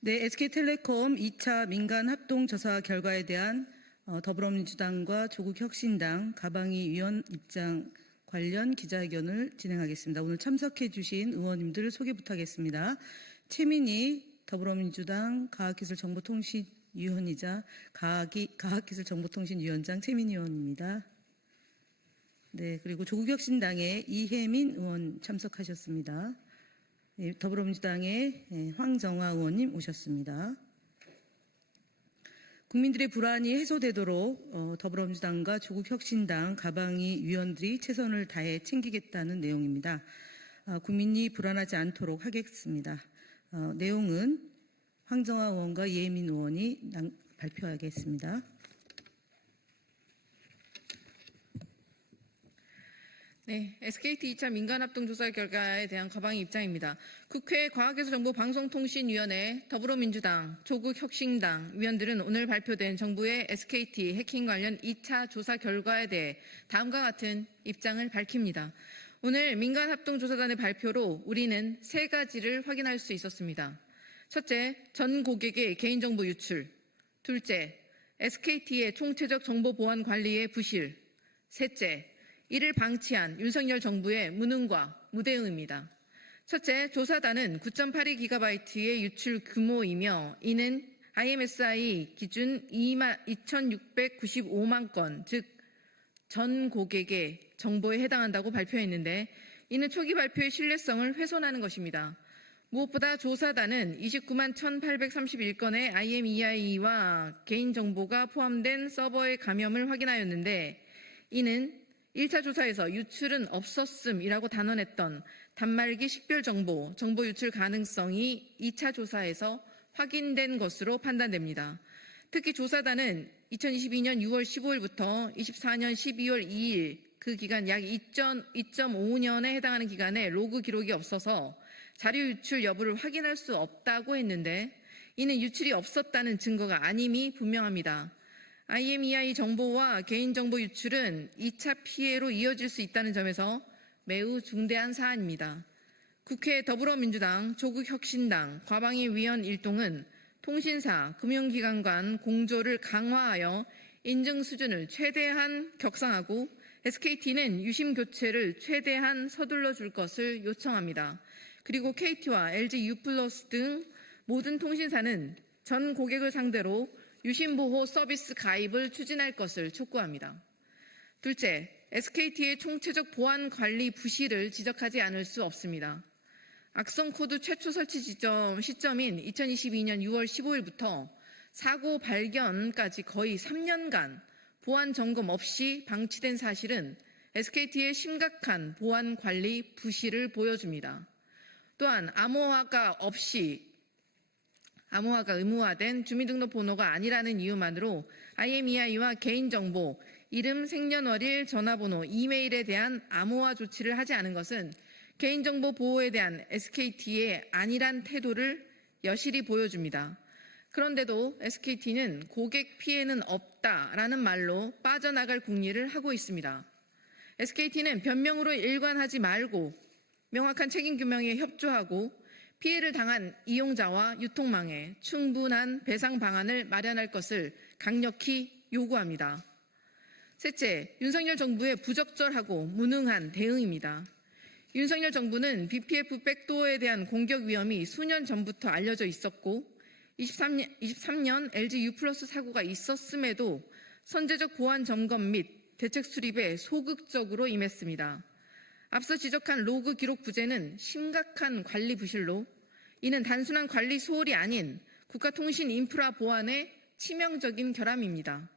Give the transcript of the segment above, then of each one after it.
네, SK텔레콤 2차 민간 합동 조사 결과에 대한 더불어민주당과 조국혁신당 가방위 위원 입장 관련 기자회견을 진행하겠습니다. 오늘 참석해 주신 의원님들 소개 부탁하겠습니다. 최민희 더불어민주당 과학기술정보통신위원이자 과학기술정보통신위원장 최민희 의원입니다. 네, 그리고 조국혁신당의 이혜민 의원 참석하셨습니다. 네, 더불어민주당의 황정화 의원님 오셨습니다. 국민들의 불안이 해소되도록 더불어민주당과 조국혁신당 가방위 위원들이 최선을 다해 챙기겠다는 내용입니다. 국민이 불안하지 않도록 하겠습니다. 내용은 황정화 의원과 이혜민 의원이 발표하겠습니다. 네, SKT 2차 민간합동조사 결과에 대한 가방위 입장입니다. 국회 과학기술정보방송통신위원회 더불어민주당, 조국혁신당 위원들은 오늘 발표된 정부의 SKT 해킹 관련 2차 조사 결과에 대해 다음과 같은 입장을 밝힙니다. 오늘 민간합동조사단의 발표로 우리는 세 가지를 확인할 수 있었습니다. 첫째, 전 고객의 개인정보 유출. 둘째, SKT의 총체적 정보 보안 관리의 부실. 셋째, 이를 방치한 윤석열 정부의 무능과 무대응입니다. 첫째, 조사단은 9.82GB의 유출 규모이며 이는 IMSI 기준 2,695만 건, 즉 전 고객의 정보에 해당한다고 발표했는데 이는 초기 발표의 신뢰성을 훼손하는 것입니다. 무엇보다 조사단은 29만 1,831건의 IMEI와 개인정보가 포함된 서버의 감염을 확인하였는데 이는 1차 조사에서 유출은 없었음이라고 단언했던 단말기 식별 정보 유출 가능성이 2차 조사에서 확인된 것으로 판단됩니다. 특히 조사단은 2022년 6월 15일부터 24년 12월 2일 그 기간 약 2.5년에 해당하는 기간에 로그 기록이 없어서 자료 유출 여부를 확인할 수 없다고 했는데 이는 유출이 없었다는 증거가 아님이 분명합니다. IMEI 정보와 개인정보 유출은 2차 피해로 이어질 수 있다는 점에서 매우 중대한 사안입니다. 국회 더불어민주당, 조국혁신당, 과방위 위원 일동은 통신사, 금융기관 간 공조를 강화하여 인증 수준을 최대한 격상하고 SKT는 유심 교체를 최대한 서둘러 줄 것을 요청합니다. 그리고 KT와 LG U+ 등 모든 통신사는 전 고객을 상대로 유심보호 서비스 가입을 추진할 것을 촉구합니다. 둘째, SKT의 총체적 보안 관리 부실을 지적하지 않을 수 없습니다. 악성 코드 최초 설치 시점인 2022년 6월 15일부터 사고 발견까지 거의 3년간 보안 점검 없이 방치된 사실은 SKT의 심각한 보안 관리 부실을 보여줍니다. 또한 암호화가 의무화된 주민등록번호가 아니라는 이유만으로 IMEI와 개인정보, 이름, 생년월일, 전화번호, 이메일에 대한 암호화 조치를 하지 않은 것은 개인정보 보호에 대한 SKT의 안일한 태도를 여실히 보여줍니다. 그런데도 SKT는 고객 피해는 없다라는 말로 빠져나갈 궁리를 하고 있습니다. SKT는 변명으로 일관하지 말고 명확한 책임 규명에 협조하고 피해를 당한 이용자와 유통망에 충분한 배상 방안을 마련할 것을 강력히 요구합니다. 셋째, 윤석열 정부의 부적절하고 무능한 대응입니다. 윤석열 정부는 BPF 백도어에 대한 공격 위험이 수년 전부터 알려져 있었고 23년 LG U+ 사고가 있었음에도 선제적 보안 점검 및 대책 수립에 소극적으로 임했습니다. 앞서 지적한 로그 기록 부재는 심각한 관리 부실로 이는 단순한 관리 소홀이 아닌 국가통신 인프라 보안의 치명적인 결함입니다.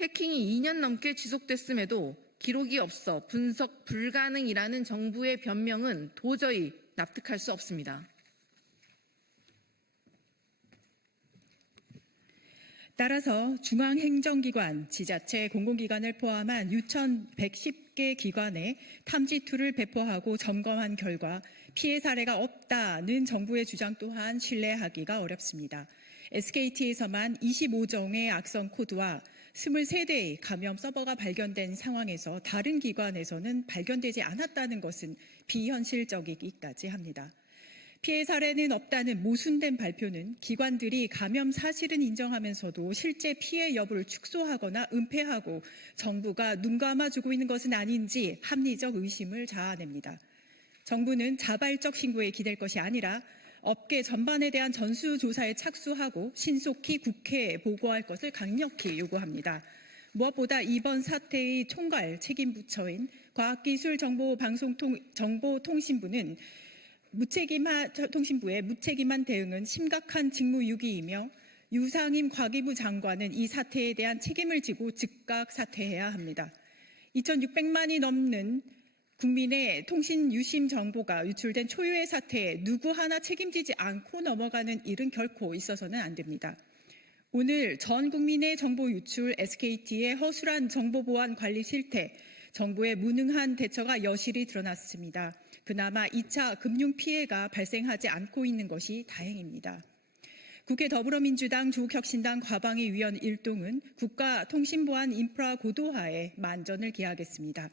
해킹이 2년 넘게 지속됐음에도 기록이 없어 분석 불가능이라는 정부의 변명은 도저히 납득할 수 없습니다. 따라서 중앙행정기관, 지자체, 공공기관을 포함한 6,110개 기관에 탐지2를 배포하고 점검한 결과 피해 사례가 없다는 정부의 주장 또한 신뢰하기가 어렵습니다. SKT에서만 25종의 악성 코드와 23대의 감염 서버가 발견된 상황에서 다른 기관에서는 발견되지 않았다는 것은 비현실적이기까지 합니다. 피해 사례는 없다는 모순된 발표는 기관들이 감염 사실은 인정하면서도 실제 피해 여부를 축소하거나 은폐하고 정부가 눈 감아주고 있는 것은 아닌지 합리적 의심을 자아냅니다. 정부는 자발적 신고에 기댈 것이 아니라 업계 전반에 대한 전수조사에 착수하고 신속히 국회에 보고할 것을 강력히 요구합니다. 무엇보다 이번 사태의 총괄 책임 부처인 과학기술정보통신부는 통신부의 무책임한 대응은 심각한 직무유기이며 유상임 과기부 장관은 이 사태에 대한 책임을 지고 즉각 사퇴해야 합니다. 2,600만이 넘는 국민의 통신 유심 정보가 유출된 초유의 사태에 누구 하나 책임지지 않고 넘어가는 일은 결코 있어서는 안 됩니다. 오늘 전 국민의 정보 유출, SKT의 허술한 정보 보안 관리 실태, 정부의 무능한 대처가 여실히 드러났습니다. 그나마 2차 금융 피해가 발생하지 않고 있는 것이 다행입니다. 국회 더불어민주당 조국혁신당 과방위 위원 일동은 국가통신보안 인프라 고도화에 만전을 기하겠습니다.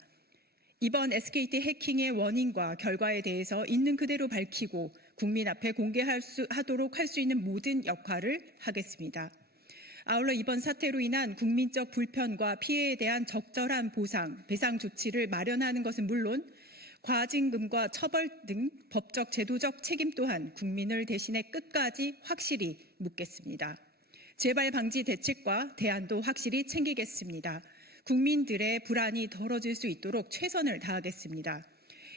이번 SKT 해킹의 원인과 결과에 대해서 있는 그대로 밝히고 국민 앞에 공개하도록 할 수 있는 모든 역할을 하겠습니다. 아울러 이번 사태로 인한 국민적 불편과 피해에 대한 적절한 보상, 배상 조치를 마련하는 것은 물론 과징금과 처벌 등 법적, 제도적 책임 또한 국민을 대신해 끝까지 확실히 묻겠습니다. 재발 방지 대책과 대안도 확실히 챙기겠습니다. 국민들의 불안이 덜어질 수 있도록 최선을 다하겠습니다.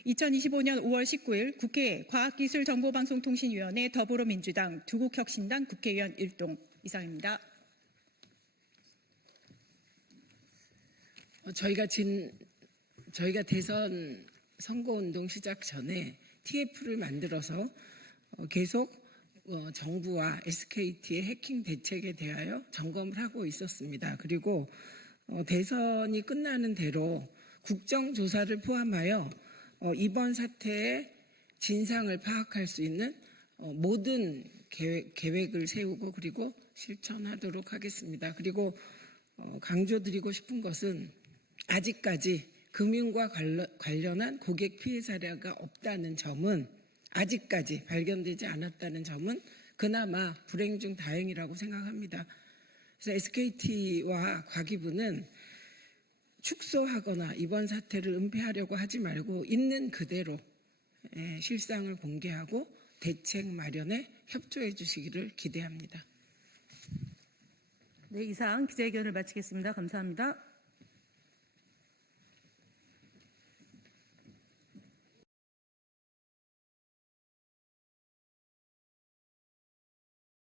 2025년 5월 19일 국회 과학기술정보방송통신위원회 더불어민주당 조국혁신당 국회의원 일동 이상입니다. 저희가 대선 선거운동 시작 전에 TF를 만들어서 계속 정부와 SKT의 해킹 대책에 대하여 점검을 하고 있었습니다. 그리고 대선이 끝나는 대로 국정조사를 포함하여 이번 사태의 진상을 파악할 수 있는 모든 계획을 세우고 그리고 실천하도록 하겠습니다. 그리고 강조드리고 싶은 것은 아직까지 금융과 관련한 고객 피해 사례가 없다는 점은 아직까지 발견되지 않았다는 점은 그나마 불행 중 다행이라고 생각합니다. 그래서 SKT와 과기부는 축소하거나 이번 사태를 은폐하려고 하지 말고 있는 그대로 실상을 공개하고 대책 마련에 협조해 주시기를 기대합니다. 네, 이상 기자회견을 마치겠습니다. 감사합니다.